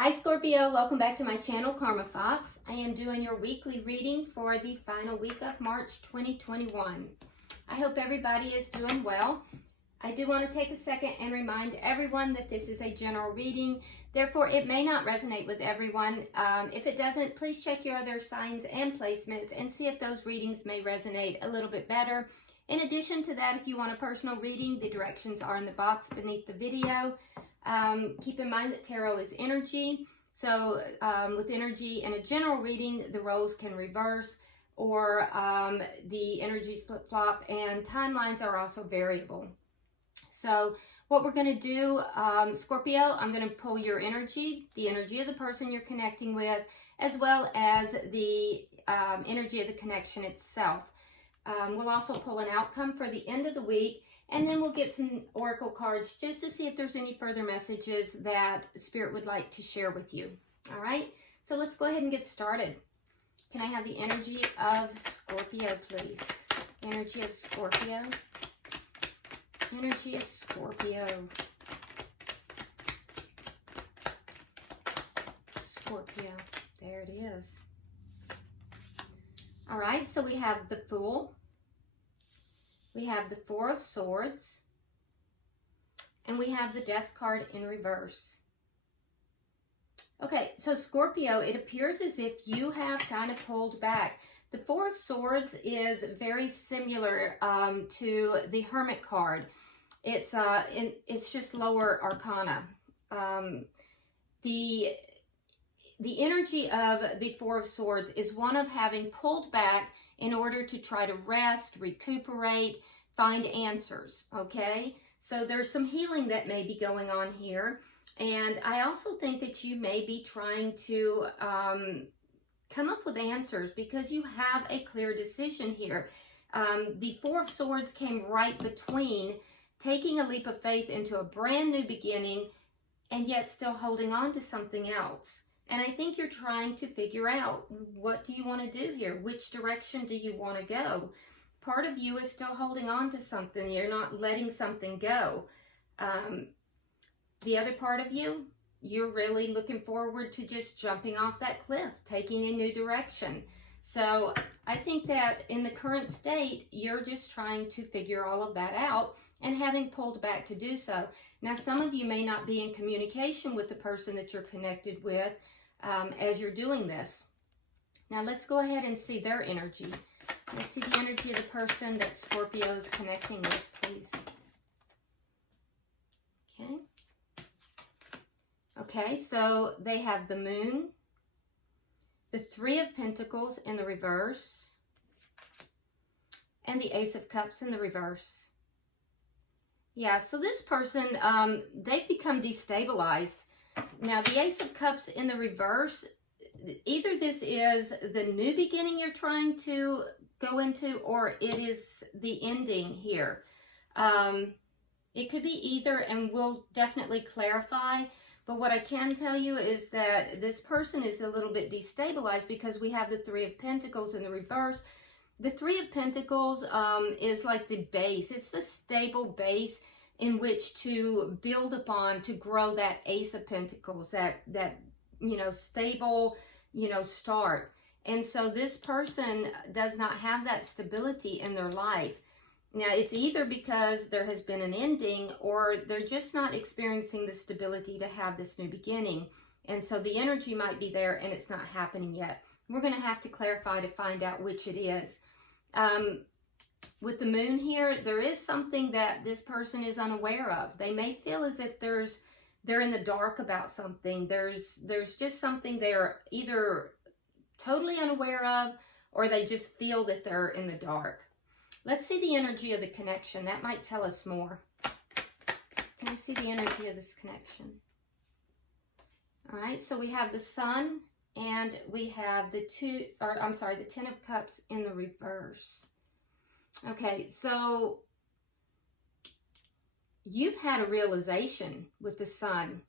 Hi Scorpio, welcome back to my channel, Karma Fox. I am doing your weekly reading for the final week of March 2021. I hope everybody is doing well. I do want to take a second and remind everyone that this is a general reading, therefore it may not resonate with everyone. If it doesn't, please check your other signs and placements and see if those readings may resonate a little bit better. In addition to that, if you want a personal reading, the directions are in the box beneath the video. Keep in mind that tarot is energy, so with energy in a general reading, the roles can reverse or the energies flip-flop, and timelines are also variable. So what we're going to do, Scorpio, I'm going to pull your energy, the energy of the person you're connecting with, as well as the energy of the connection itself. We'll also pull an outcome for the end of the week, and then we'll get some oracle cards just to see if there's any further messages that Spirit would like to share with you. All right, so let's go ahead and get started. Can I have the energy of Scorpio, please? Energy of Scorpio. Energy of Scorpio. Scorpio. There it is. All right, so we have the Fool. We have the Four of Swords. And we have the Death card in reverse. Okay, so Scorpio, it appears as if you have kind of pulled back. The Four of Swords is very similar to the Hermit card. It's just lower arcana. The energy of the Four of Swords is one of having pulled back in order to try to rest, recuperate, find answers, okay? So there's some healing that may be going on here. And I also think that you may be trying to come up with answers because you have a clear decision here. The Four of Swords came right between taking a leap of faith into a brand new beginning and yet still holding on to something else. And I think you're trying to figure out, what do you want to do here? Which direction do you want to go? Part of you is still holding on to something. You're not letting something go. The other part of you, you're really looking forward to just jumping off that cliff, taking a new direction. So I think that in the current state, you're just trying to figure all of that out and having pulled back to do so. Now, some of you may not be in communication with the person that you're connected with as you're doing this. Now, let's go ahead and see their energy. Let's see the energy of the person that Scorpio is connecting with, please. Okay. Okay, so they have the Moon, the Three of Pentacles in the reverse, and the Ace of Cups in the reverse. Yeah, so this person, they've become destabilized. Now, the Ace of Cups in the reverse, either this is the new beginning you're trying to go into, or it is the ending here. It could be either, and we'll definitely clarify. But what I can tell you is that this person is a little bit destabilized because we have the Three of Pentacles in the reverse. The Three of Pentacles is like the base. It's the stable base in which to build upon, to grow that Ace of Pentacles, that stable, start. And so this person does not have that stability in their life. Now, it's either because there has been an ending, or they're just not experiencing the stability to have this new beginning. And so the energy might be there and it's not happening yet. We're going to have to clarify to find out which it is. With the Moon here, there is something that this person is unaware of. They may feel as if they're in the dark about something. There's just something they're either totally unaware of, or they just feel that they're in the dark. Let's see the energy of the connection. That might tell us more. Can I see the energy of this connection? All right, so we have the Sun, and we have the Ten of Cups in the reverse. Okay, so you've had a realization with the Sun.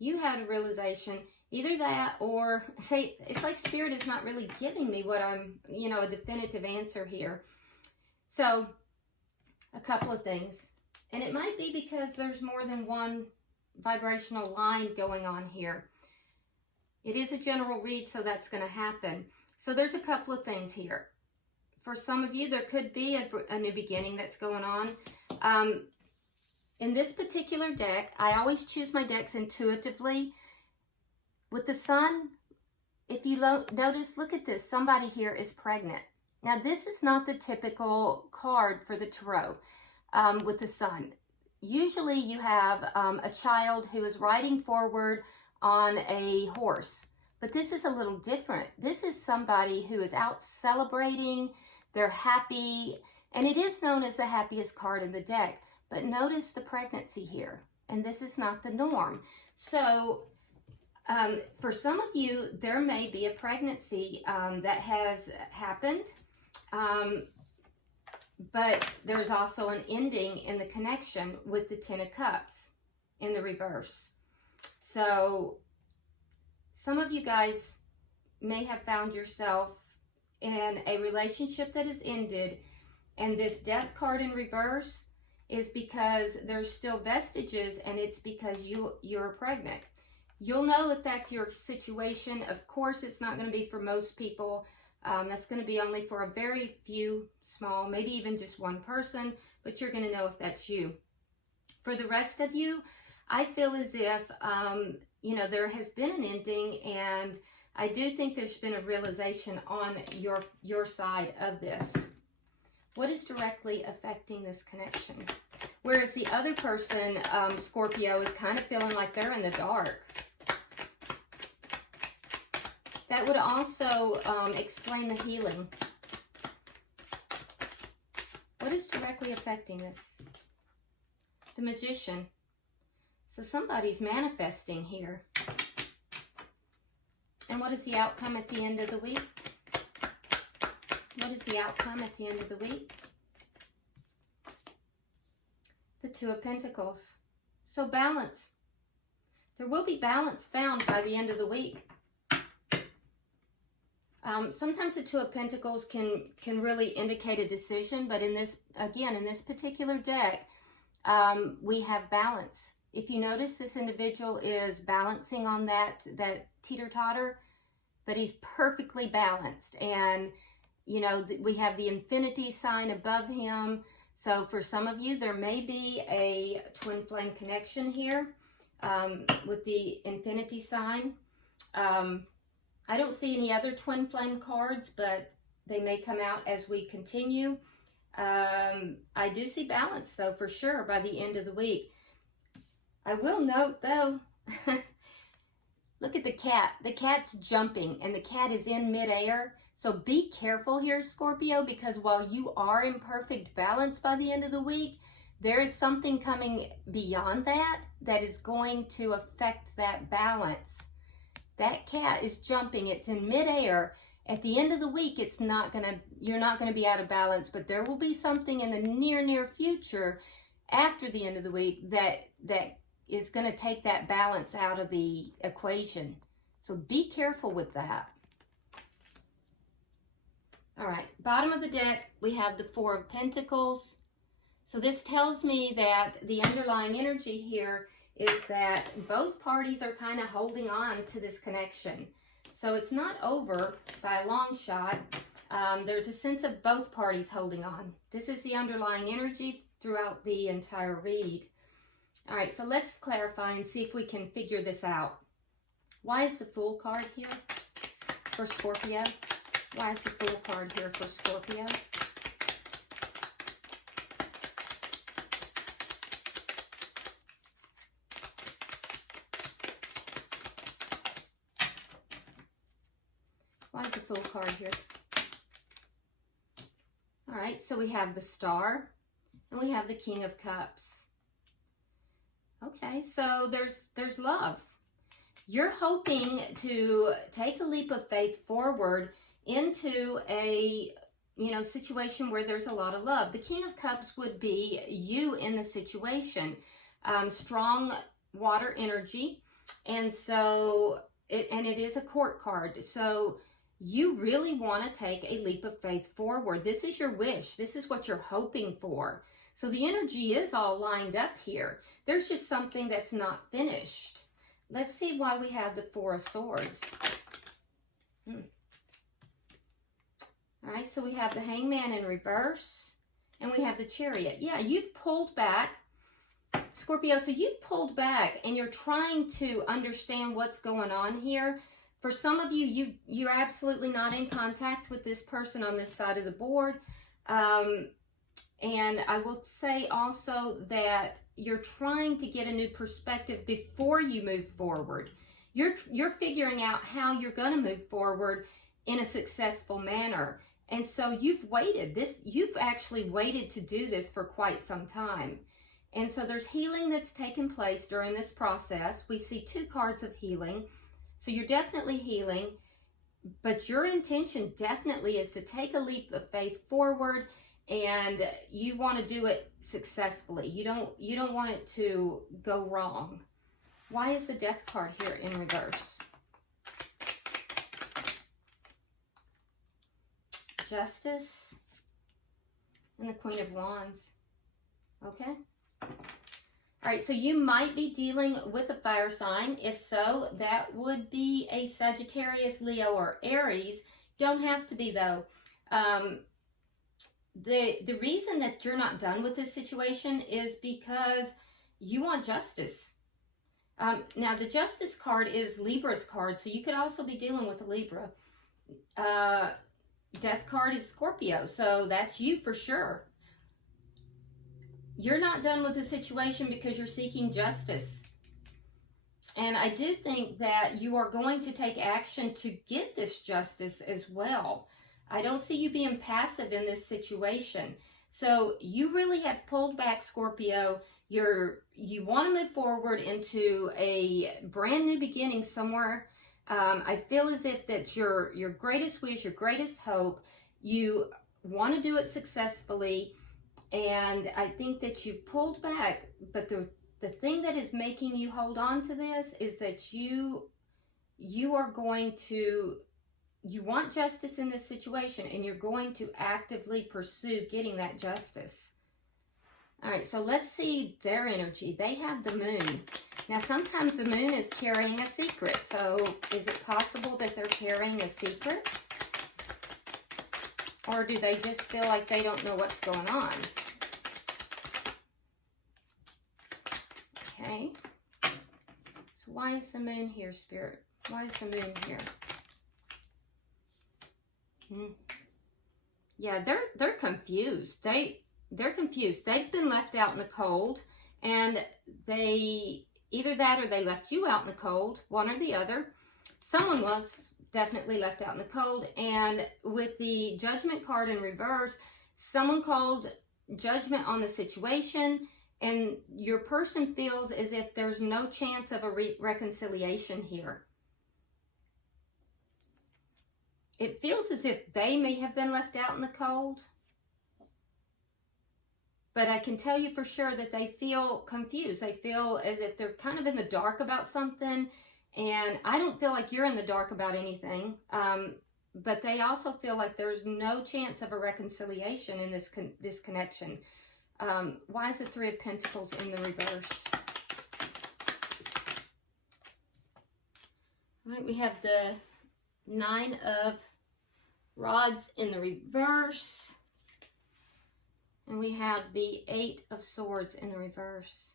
You had a realization, either that, or say, it's like Spirit is not really giving me what I'm, a definitive answer here. So, a couple of things. And it might be because there's more than one vibrational line going on here. It is a general read, so that's going to happen. So there's a couple of things here. For some of you, there could be a new beginning that's going on. In this particular deck, I always choose my decks intuitively. With the Sun, if you notice, look at this. Somebody here is pregnant. Now, this is not the typical card for the Tarot with the Sun. Usually you have a child who is riding forward on a horse. But this is a little different. This is somebody who is out celebrating. They're happy. And it is known as the happiest card in the deck. But notice the pregnancy here. And this is not the norm. So for some of you, there may be a pregnancy that has happened. But there's also an ending in the connection with the Ten of Cups in the reverse. So some of you guys may have found yourself in a relationship that has ended, and this Death card in reverse is because there's still vestiges, and it's because you're pregnant. You'll know if that's your situation. Of course, it's not going to be for most people. That's going to be only for a very few small, maybe even just one person, but you're going to know if that's you. For the rest of you, I feel as if, you know, there has been an ending, and I do think there's been a realization on your side of this. What is directly affecting this connection? Whereas the other person, Scorpio, is kind of feeling like they're in the dark. That would also explain the healing. What is directly affecting this? The Magician. So somebody's manifesting here. And what is the outcome at the end of the week? What is the outcome at the end of the week? The Two of Pentacles. So balance. There will be balance found by the end of the week. Sometimes the Two of Pentacles can really indicate a decision, but in this, again, in this particular deck, we have balance. If you notice, this individual is balancing on that teeter-totter, but he's perfectly balanced. And, you know, we have the infinity sign above him. So for some of you, there may be a twin flame connection here with the infinity sign. I don't see any other twin flame cards, but they may come out as we continue. I do see balance, though, for sure, by the end of the week. I will note, though, look at the cat. The cat's jumping, and the cat is in midair. So be careful here, Scorpio, because while you are in perfect balance by the end of the week, there is something coming beyond that that is going to affect that balance. That cat is jumping. It's in midair. At the end of the week, you're not gonna be out of balance, but there will be something in the near future after the end of the week that is going to take that balance out of the equation. So be careful with that. All right, bottom of the deck, we have the Four of Pentacles. So this tells me that the underlying energy here is that both parties are kind of holding on to this connection. So it's not over by a long shot. There's a sense of both parties holding on. This is the underlying energy throughout the entire read. All right, so let's clarify and see if we can figure this out. Why is the Fool card here for Scorpio? Why is the Fool card here for Scorpio? Why is the Fool card here? All right, so we have the Star and we have the King of Cups. Okay, so there's love. You're hoping to take a leap of faith forward into a, you know, situation where there's a lot of love. The King of Cups would be you in the situation. Strong water energy, and so it is a court card. So you really want to take a leap of faith forward. This is your wish. This is what you're hoping for. So the energy is all lined up here. There's just something that's not finished. Let's see why we have the Four of Swords. All right, so we have the Hangman in reverse, and we have the Chariot. Yeah, you've pulled back, Scorpio, so you've pulled back, and you're trying to understand what's going on here. For some of you, you're absolutely not in contact with this person on this side of the board. And I will say also that you're trying to get a new perspective before you move forward. You're figuring out how you're going to move forward in a successful manner. And so you've actually waited to do this for quite some time. And so there's healing that's taken place during this process. We see 2 cards of healing. So you're definitely healing, but your intention definitely is to take a leap of faith forward, and you want to do it successfully. You don't want it to go wrong. Why is the Death card here in reverse? Justice and the Queen of Wands. Okay. All right, so you might be dealing with a fire sign. If so, that would be a Sagittarius, Leo, or Aries. Don't have to be, though. The reason that you're not done with this situation is because you want justice. Now, the Justice card is Libra's card, so you could also be dealing with a Libra. Death card is Scorpio, so that's you for sure. You're not done with the situation because you're seeking justice. And I do think that you are going to take action to get this justice as well. I don't see you being passive in this situation. So you really have pulled back, Scorpio. You want to move forward into a brand new beginning somewhere. I feel as if that's your greatest wish, your greatest hope. You want to do it successfully. And I think that you've pulled back, but the thing that is making you hold on to this is that you want justice in this situation, and you're going to actively pursue getting that justice. All right, so let's see their energy. They have the Moon. Now, sometimes the Moon is carrying a secret. So is it possible that they're carrying a secret? Or do they just feel like they don't know what's going on? Okay. So why is the Moon here, Spirit? Why is the Moon here? Yeah, they're confused. They're confused. They've been left out in the cold, and either that or they left you out in the cold, one or the other. Someone was definitely left out in the cold, and with the Judgment card in reverse, someone called judgment on the situation, and your person feels as if there's no chance of a reconciliation here. It feels as if they may have been left out in the cold, but I can tell you for sure that they feel confused. They feel as if they're kind of in the dark about something, and I don't feel like you're in the dark about anything, but they also feel like there's no chance of a reconciliation in this connection. Why is the Three of Pentacles in the reverse? All right, we have the Nine of Rods in the reverse. And we have the Eight of Swords in the reverse.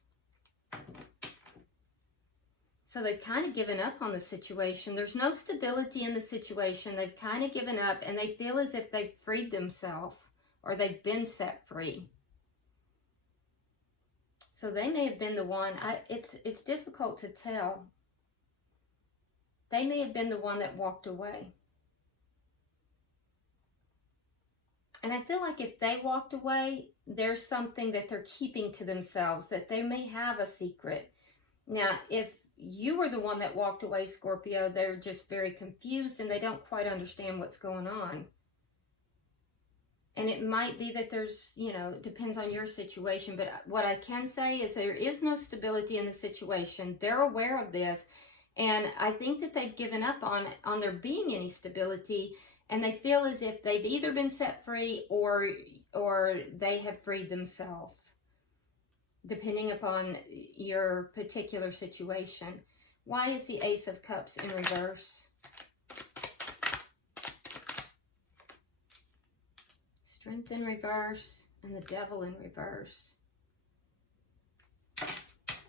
So they've kind of given up on the situation. There's no stability in the situation. They've kind of given up, and they feel as if they've freed themselves, or they've been set free. So they may have been the one. It's difficult to tell. They may have been the one that walked away. And I feel like if they walked away, there's something that they're keeping to themselves, that they may have a secret. Now, if you were the one that walked away, Scorpio, they're just very confused and they don't quite understand what's going on. And it might be that there's, it depends on your situation. But what I can say is there is no stability in the situation. They're aware of this. And I think that they've given up on there being any stability. And they feel as if they've either been set free or they have freed themselves. depending upon your particular situation. Why is the Ace of Cups in reverse? Strength in reverse and the Devil in reverse.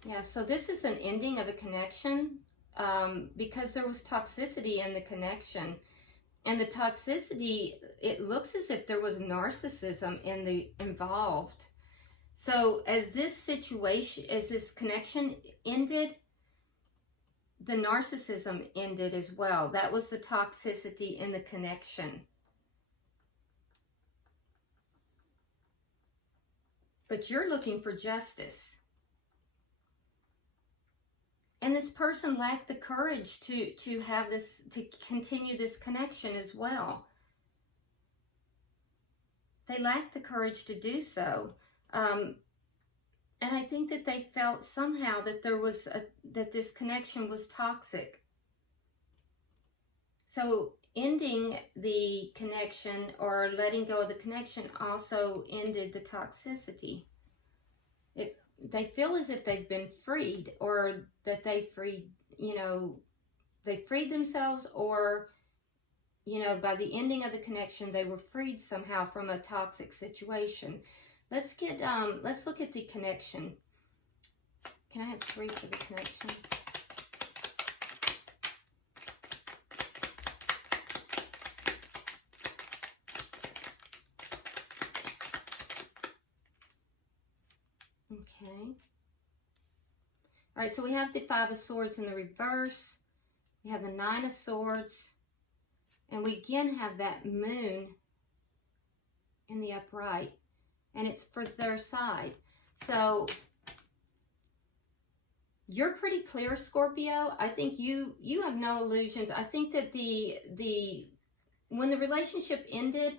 Yeah, so this is an ending of a connection because there was toxicity in the connection. And the toxicity, it looks as if there was narcissism involved. So as this situation, as this connection ended, the narcissism ended as well. That was the toxicity in the connection. But you're looking for justice. And this person lacked the courage to have this, to continue this connection as well. They lacked the courage to do so. And I think that they felt somehow that that this connection was toxic. So ending the connection or letting go of the connection also ended the toxicity. They feel as if they've been freed, or that they freed, they freed themselves, or, by the ending of the connection, they were freed somehow from a toxic situation. Let's look at the connection. Can I have 3 for the connection? Okay. All right, so we have the 5 of Swords in the reverse. We have the 9 of Swords. And we again have that Moon in the upright. And it's for their side. So you're pretty clear, Scorpio. I think you have no illusions. I think that when the relationship ended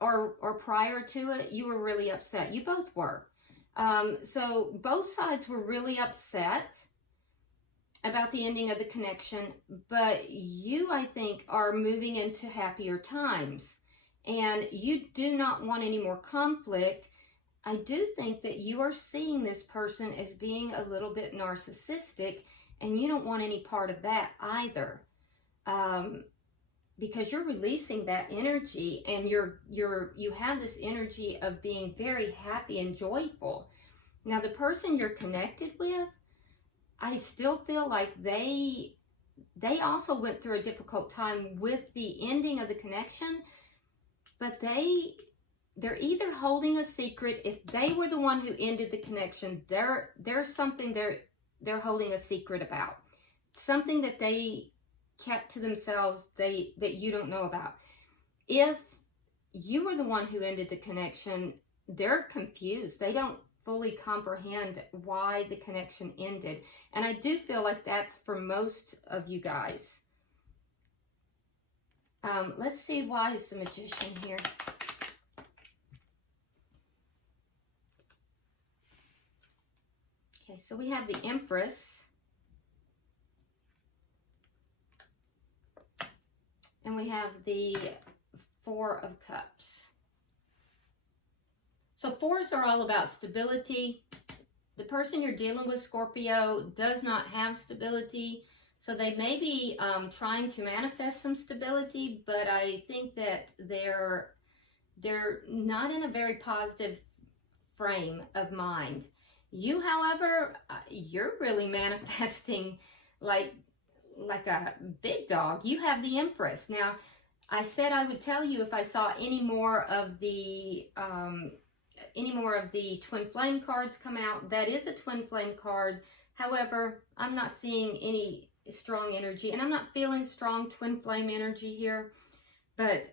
or prior to it, you were really upset. You both were. So both sides were really upset about the ending of the connection, but you, I think, are moving into happier times, and you do not want any more conflict. I do think that you are seeing this person as being a little bit narcissistic, and you don't want any part of that either, because you're releasing that energy, and you have this energy of being very happy and joyful. Now, the person you're connected with, I still feel like they also went through a difficult time with the ending of the connection, but they're either holding a secret. If they were the one who ended the connection, there's something they're holding a secret about, something that they kept to themselves that you don't know about. If you were the one who ended the connection, they're confused. They don't fully comprehend why the connection ended. And I do feel like that's for most of you guys. Let's see, why is the Magician here? Okay, so we have the Empress. And we have the 4 of Cups. So 4s are all about stability. The person you're dealing with, Scorpio, does not have stability. So they may be trying to manifest some stability, but I think that they're not in a very positive frame of mind. You, however, you're really manifesting like a big dog. You have the Empress. Now, I said I would tell you if I saw any more of the twin flame cards come out. That is a twin flame card. However, I'm not seeing any strong energy, and I'm not feeling strong twin flame energy here. But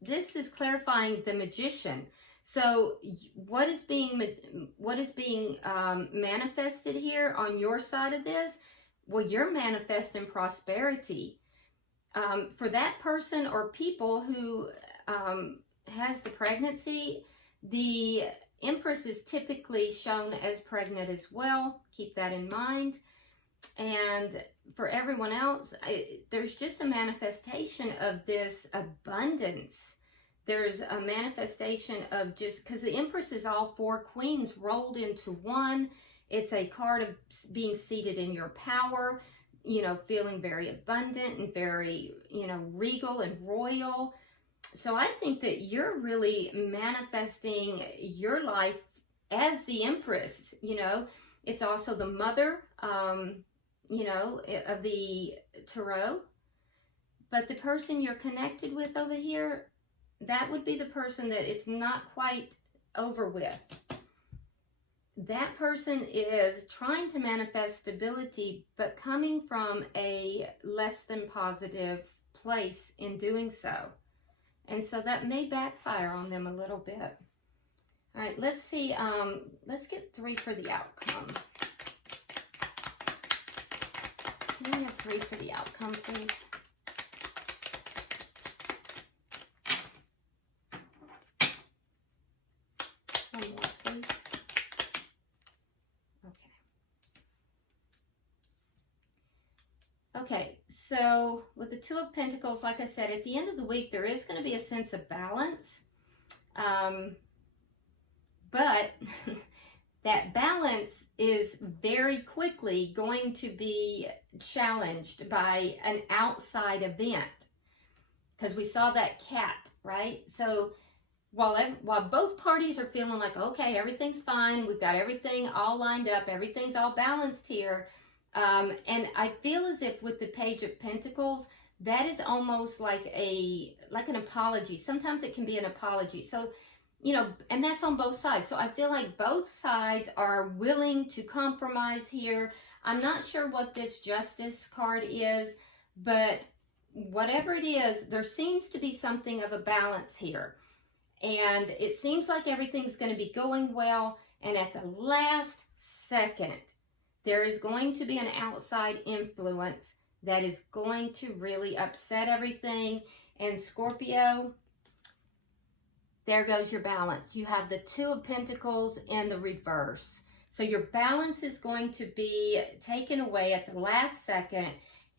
this is clarifying the Magician. So what is being manifested here on your side of this? Well, you're manifesting prosperity. For that person or people who has the pregnancy, the Empress is typically shown as pregnant as well. Keep that in mind. And for everyone else, there's just a manifestation of this abundance there's a manifestation of just, because the Empress is all 4 queens rolled into one. It's a card of being seated in your power, you know, feeling very abundant and very, you know, regal and royal. So I think that you're really manifesting your life as the Empress, you know. It's also the mother, you know, of the tarot. But the person you're connected with over here, that would be the person that it's not quite over with. That person is trying to manifest stability, but coming from a less than positive place in doing so. And so that may backfire on them a little bit. All right, let's see. Let's get 3 for the outcome. Can we have 3 for the outcome, please? One more, please. Okay, so with the 2 of Pentacles, like I said, at the end of the week, there is going to be a sense of balance. But that balance is very quickly going to be challenged by an outside event. Because we saw that cat, right? So while both parties are feeling like, okay, everything's fine, we've got everything all lined up, everything's all balanced here. And I feel as if with the Page of Pentacles, that is almost like an apology. Sometimes it can be an apology. So, you know, and that's on both sides. So I feel like both sides are willing to compromise here. I'm not sure what this Justice card is, but whatever it is, there seems to be something of a balance here. And it seems like everything's going to be going well. And at the last second, there is going to be an outside influence that is going to really upset everything. And Scorpio, there goes your balance. You have the 2 of Pentacles in the reverse. So your balance is going to be taken away at the last second.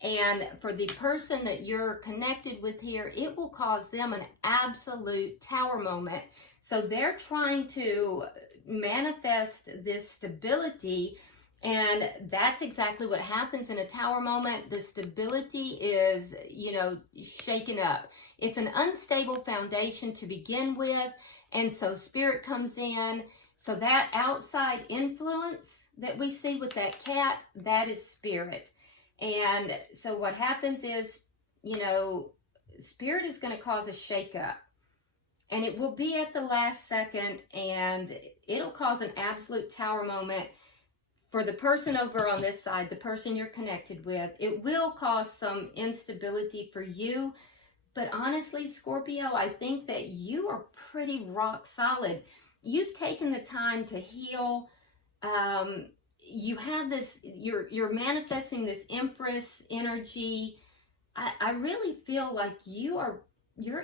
And for the person that you're connected with here, it will cause them an absolute tower moment. So they're trying to manifest this stability. And that's exactly what happens in a tower moment. The stability is, you know, shaken up. It's an unstable foundation to begin with. And so Spirit comes in. So that outside influence that we see with that cat, that is Spirit. And so what happens is, you know, Spirit is going to cause a shakeup. And it will be at the last second. And it'll cause an absolute tower moment. For the person over on this side, the person you're connected with, it will cause some instability for you. But honestly, Scorpio, I think that you are pretty rock solid. You've taken the time to heal. You have this, you're manifesting this Empress energy. I really feel like your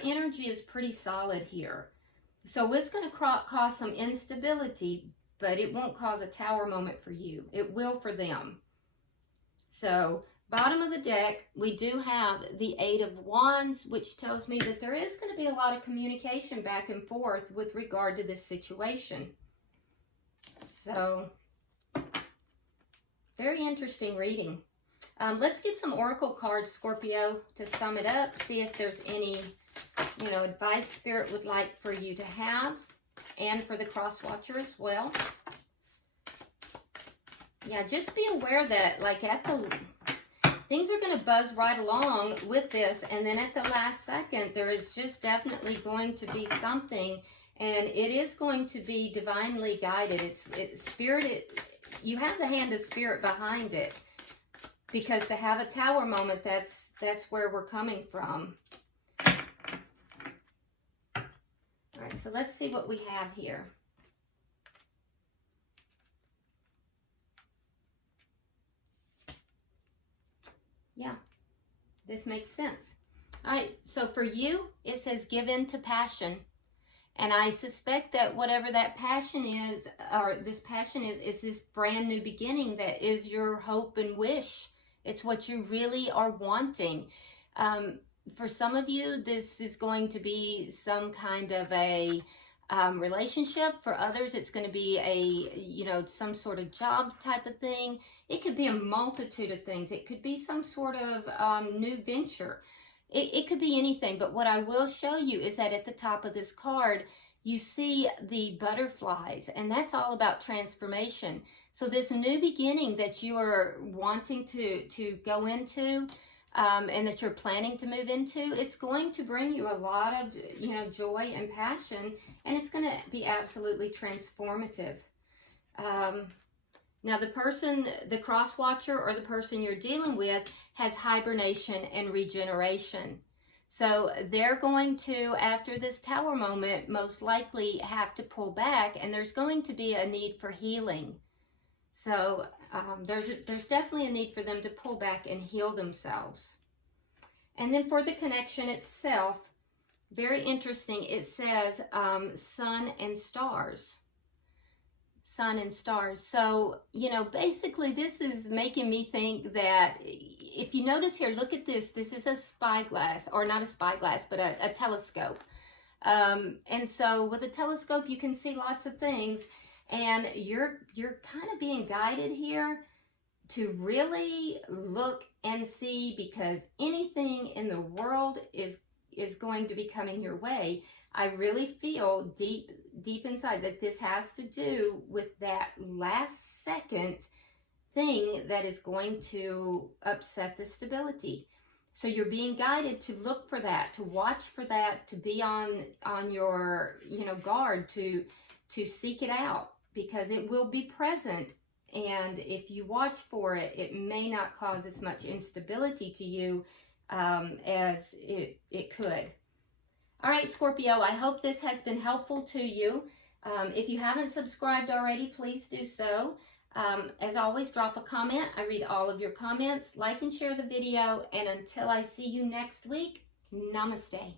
energy is pretty solid here. So it's going to cause some instability, but it won't cause a tower moment for you. It will for them. So, bottom of the deck, we do have the 8 of Wands, which tells me that there is going to be a lot of communication back and forth with regard to this situation. So, very interesting reading. Let's get some oracle cards, Scorpio, to sum it up. See if there's any, you know, advice Spirit would like for you to have. And for the cross watcher as well. Yeah, just be aware that, like, at the things are going to buzz right along with this, and then at the last second, there is just definitely going to be something, and it is going to be divinely guided. It's Spirit. You have the hand of Spirit behind it, because to have a tower moment, that's where we're coming from. All right, so let's see what we have here. Yeah, this makes sense. All right, so for you, it says give in to passion. And I suspect that whatever that passion is, or this passion is this brand new beginning that is your hope and wish. It's what you really are wanting. For some of you, this is going to be some kind of a relationship. For others, it's going to be a, you know, some sort of job type of thing. It could be a multitude of things. It could be some sort of new venture. It could be anything. But what I will show you is that at the top of this card, you see the butterflies, and that's all about transformation. So this new beginning that you are wanting to go into, and that you're planning to move into, it's going to bring you a lot of, you know, joy and passion, and it's going to be absolutely transformative. Now the person, the cross watcher or the person you're dealing with has hibernation and regeneration. So they're going to, after this Tower moment, most likely have to pull back, and there's going to be a need for healing. So there's definitely a need for them to pull back and heal themselves. And then for the connection itself, very interesting, it says sun and stars. Sun and stars. So, you know, basically this is making me think that, if you notice here, look at this. This is a spyglass, or not a spyglass, but a telescope. And so with a telescope, you can see lots of things. And you're kind of being guided here to really look and see, because anything in the world is going to be coming your way. I really feel deep inside that this has to do with that last second thing that is going to upset the stability. So you're being guided to look for that, to watch for that, to be on your, you know, guard, to seek it out, because it will be present. And if you watch for it, it may not cause as much instability to you as it could. All right, Scorpio, I hope this has been helpful to you. If you haven't subscribed already, please do so. As always, drop a comment. I read all of your comments. Like and share the video. And until I see you next week, namaste.